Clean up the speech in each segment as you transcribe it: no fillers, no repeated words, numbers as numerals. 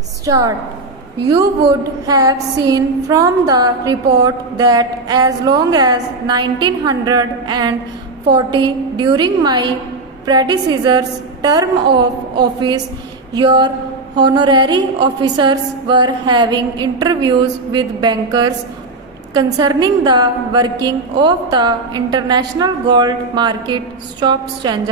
Start. You would have seen from the report that as long as 1940, during my predecessor's term of office, your honorary officers were having interviews with bankers concerning the working of the international gold market exchange.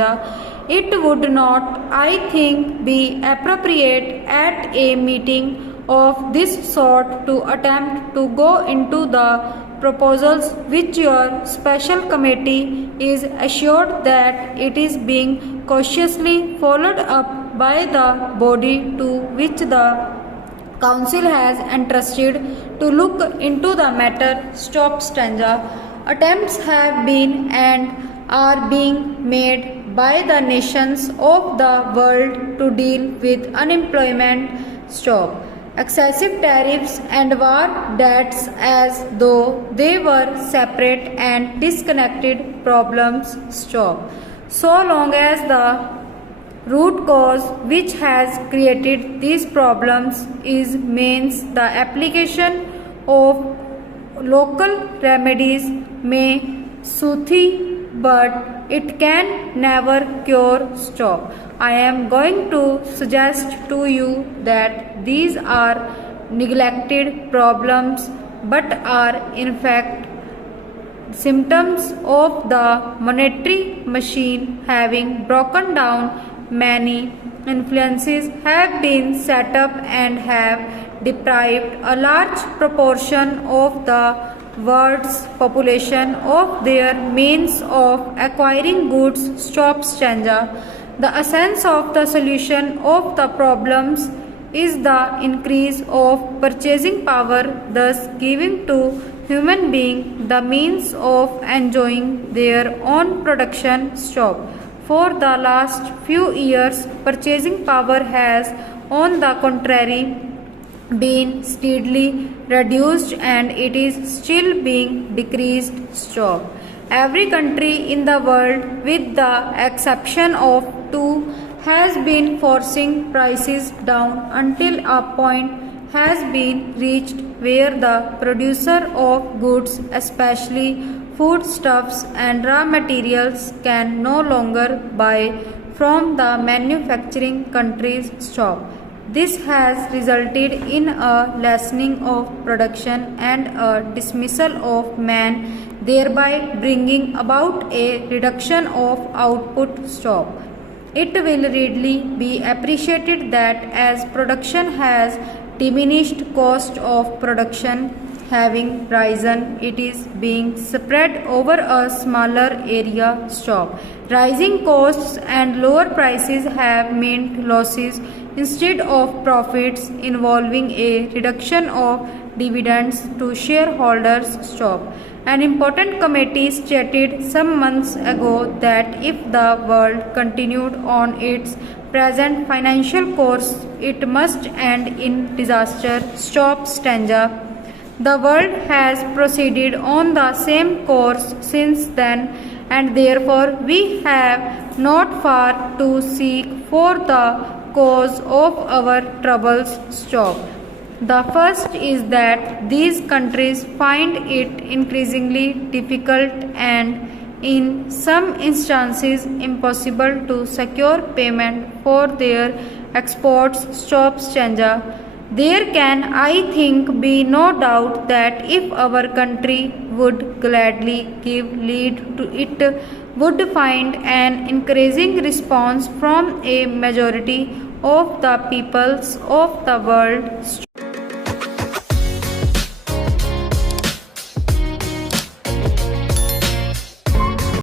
It would not, I think, be appropriate at a meeting of this sort to attempt to go into the proposals which your special committee is assured that it is being cautiously followed up by the body to which the Council has entrusted to look into the matter. Stanja. Attempts have been and are being made by the nations of the world to deal with unemployment. Excessive tariffs and war debts as though they were separate and disconnected problems. So long as the root cause which has created these problems is means the application of local remedies may soothe but it can never cure. I am going to suggest to you that these are neglected problems but are in fact symptoms of the monetary machine having broken down. Many influences have been set up and have deprived a large proportion of the world's population of their means of acquiring goods. The essence of the solution of the problems is the increase of purchasing power, thus giving to human beings the means of enjoying their own production. For the last few years, purchasing power has, on the contrary, been steadily reduced and it is still being decreased. Every country in the world, with the exception of two, has been forcing prices down until a point has been reached where the producer of goods, especially foodstuffs and raw materials, can no longer buy from the manufacturing countries. This has resulted in a lessening of production and a dismissal of man, thereby bringing about a reduction of output. It will readily be appreciated that as production has diminished, cost of production having risen, it is being spread over a smaller area. Rising costs and lower prices have meant losses instead of profits, involving a reduction of dividends to shareholders. An important committee stated some months ago that if the world continued on its present financial course, it must end in disaster. Stanja. The world has proceeded on the same course since then, and therefore we have not far to seek for the cause of our troubles. The first is that these countries find it increasingly difficult and in some instances impossible to secure payment for their exports. There can, I think, be no doubt that if our country would gladly give lead to it, would find an increasing response from a majority of the peoples of the world.